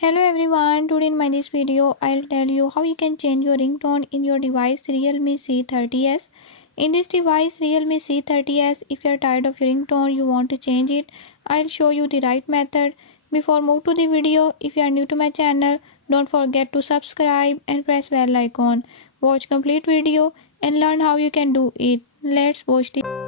Hello everyone, today in my this video I'll tell you how you can change your ringtone in your device Realme C30s. In this device Realme C30s, if you are tired of your ringtone, you want to change it, I'll show you the right method. Before move to the video, if you are new to my channel, don't forget to subscribe and press bell icon. Watch complete video and learn how you can do it. Let's watch the